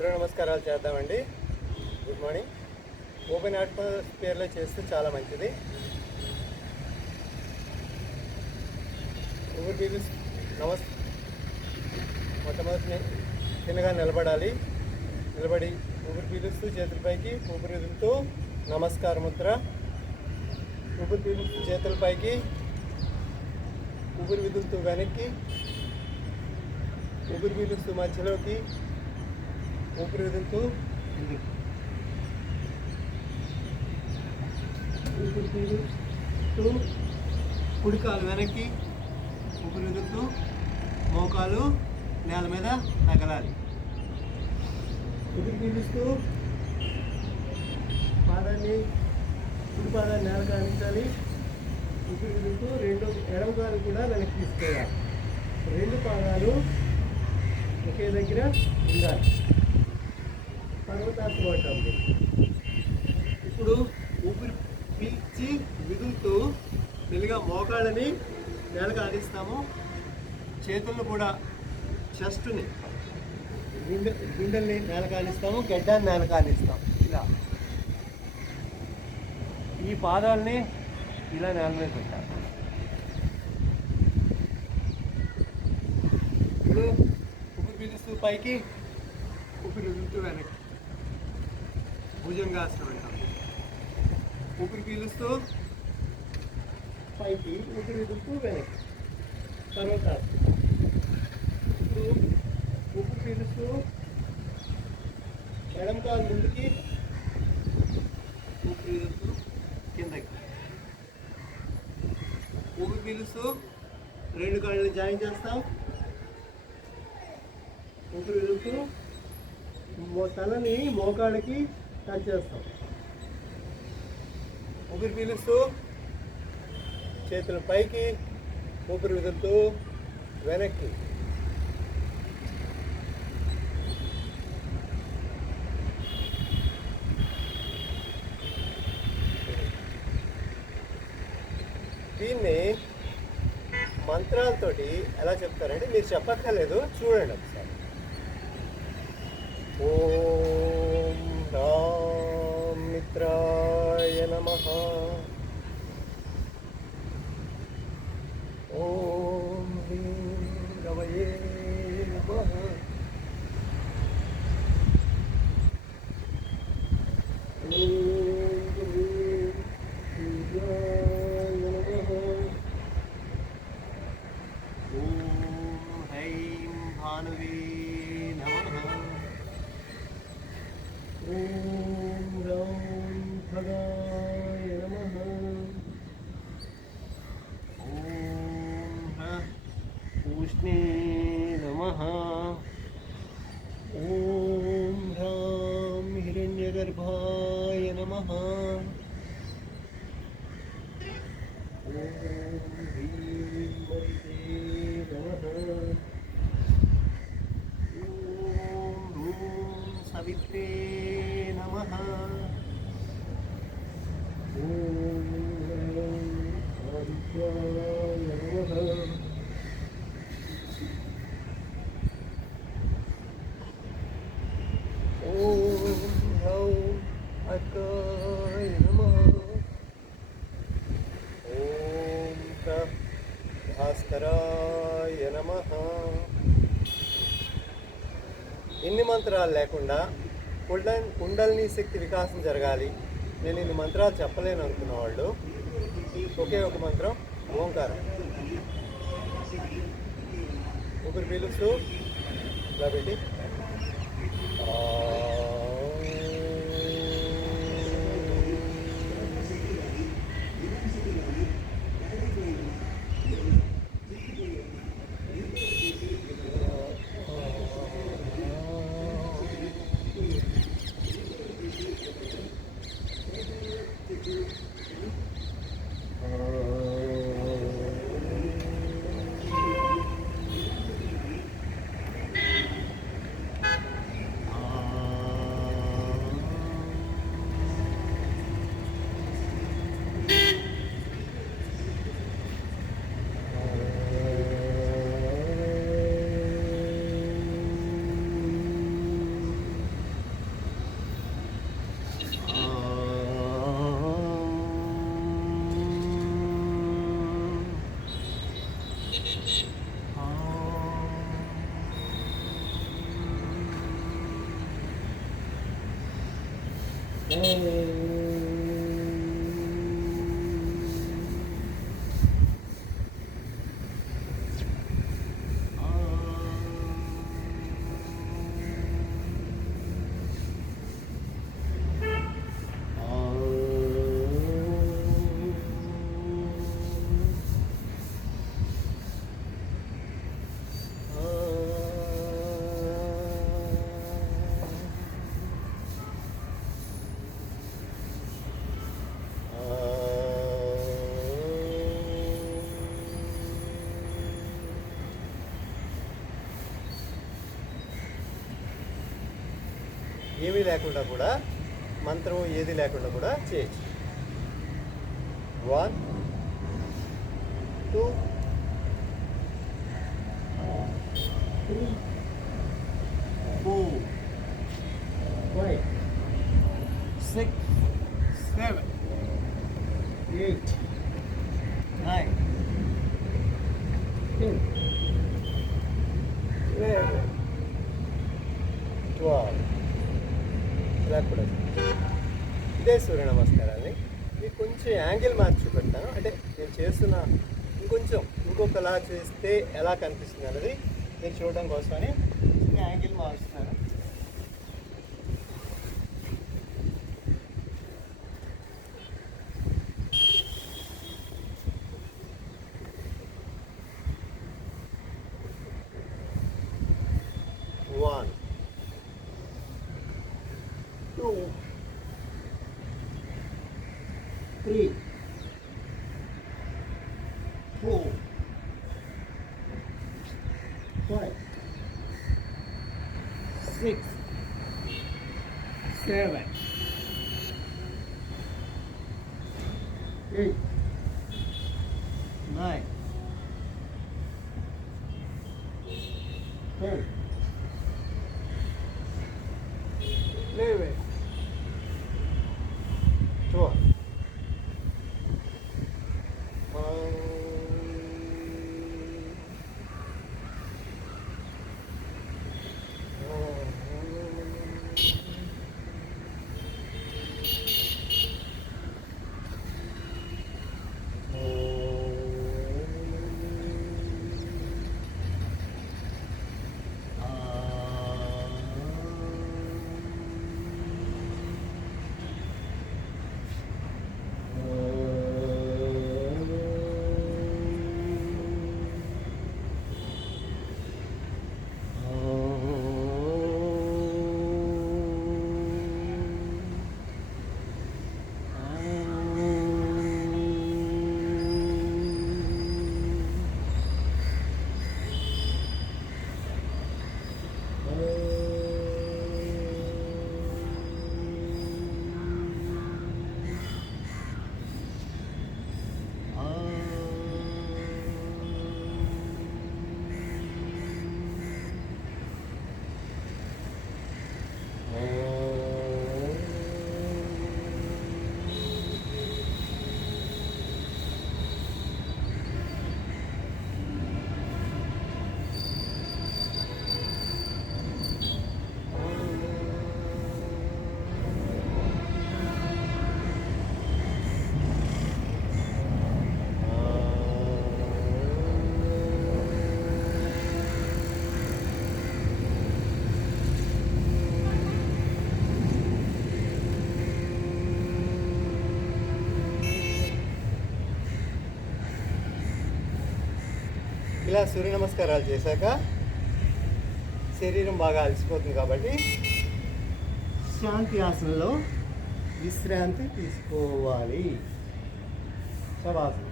సూర్య నమస్కారాలు చేద్దామండి. Good morning open అట్మాస్ఫియర్లో చేస్తే చాలా మంచిది. ఊపిరి పీల్చి నమస్ మొట్టమొదటి తినగా నిలబడాలి. నిలబడి ఊపిరి పీలుస్తూ చేతులపైకి ఊపిరి వదులుతూ నమస్కార ముద్ర. ఊపిరి పీలుస్తూ చేతులపైకి ఊపిరి విదులుతూ వెనక్కి ఊపిరి పీలుస్తూ మధ్యలోకి ఊపిరి వదులుతూ కిందికి ఊపిరి పీలుస్తూ కుడికాలు వెనక్కి ఊపిరి వదులుతూ మోకాలు నేల మీద తగలాలి. ఊపిరి పీలుస్తూ పాదాన్ని కుడి పాదాన్ని నేల కానించాలి ఊపిరి వదులుతూ రెండు ఎడమ కాలు కూడా వెనక్కి తీసుకోవాలి. రెండు పాదాలు ఒకే దగ్గర ఉండాలి. పర్వతాసనం ఇప్పుడు ఊపిరి పీల్చి విదులుతూ మెల్లిగా మోకాళ్ళని నేలకు ఆడిస్తాము చేతులను కూడా చెస్ట్ని గుండె గుండెల్ని నేలకు ఆడిస్తాము గడ్డాన్ని నేలకు ఇలా. ఈ పాదాలని ఇలా నేల మీద పెట్టాలి. ఇప్పుడు ఊపిరి పీలుస్తూ పైకి ఊపిరి వదులుతూ వెనక్కి. భుజంగాసనం అంటాం. ఊపిరి పీలుస్తూ పైకి ఊపిరి వదులుతూ వెనక్కి. తర్వాత ఇప్పుడు ఊపిరి పీలుస్తూ ఎడం కాలు ముందుకి ఊపిరి వదులుతూ కిందకి. ఊపిరి పీలుస్తూ రెండు కాళ్ళని జాయిన్ చేస్తాం. ఊపిరి వదులుతూ తలని మోకాళ్ళకి కట్ చేస్తాం. ఊపిరి పీలుస్తూ చేతులు పైకి ఊపిరి వదులుతూ వెనక్కి. దీన్ని మంత్రాలతోటి ఎలా చెప్తారంటే మీరు చెప్పక్కర్లేదు చూడండి ఒకసారి. ఓ రామ్ మిత్రాయ నమ ఓం హ్రీం రవయే నమః ఓం హ్రీం సూర్యాయ నమః ఓం హ్రైం భానువే నమః ఓం రౌం భగాయ నమః ఓం హ్రః పూష్ణే నమః ఓం హ్రాం హిరణ్యగర్భాయ నమః ఓం హ్రీం మరితే నమః ఓం రూం సవిత్రే నమః ఓం హ్రైం ఆదిత్యాయ నమః ఓం హ్రౌం అర్కాయ నమః ఓం ప్ర భాస్కరాయ నమ. ఇన్ని మంత్రాలు లేకుండా కుండ కుండల్ని శక్తి వికాసం జరగాలి. నేను ఇన్ని మంత్రాలు చెప్పలేను అనుకున్న వాళ్ళు. ఒకే ఒక మంత్రం ఓంకారం. ఊపిరి పీలుస్తూ ఇలా పెట్టి. Oh. ఏమీ లేకుండా కూడా మంత్రం ఏది లేకుండా కూడా చేయొచ్చు. One two four five six seven eight nine ten. Eleven twelve ఇలా కూడా ఇదే సూర్య నమస్కారాన్ని మీకు కొంచెం యాంగిల్ మార్చి చూపెడతాను అంటే నేను చేస్తున్న ఇంకొంచెం ఇంకొకలా చేస్తే ఎలా కనిపిస్తుంది అన్నది నేను చూడడం కోసమని యాంగిల్ మారుస్తున్నాను six, seven, eight, nine, ten. eleven, ఇలా సూర్య నమస్కారాలు చేశాక శరీరం బాగా అలసిపోతుంది కాబట్టి శాంతి ఆసనంలో విశ్రాంతి తీసుకోవాలి. శవాసనం.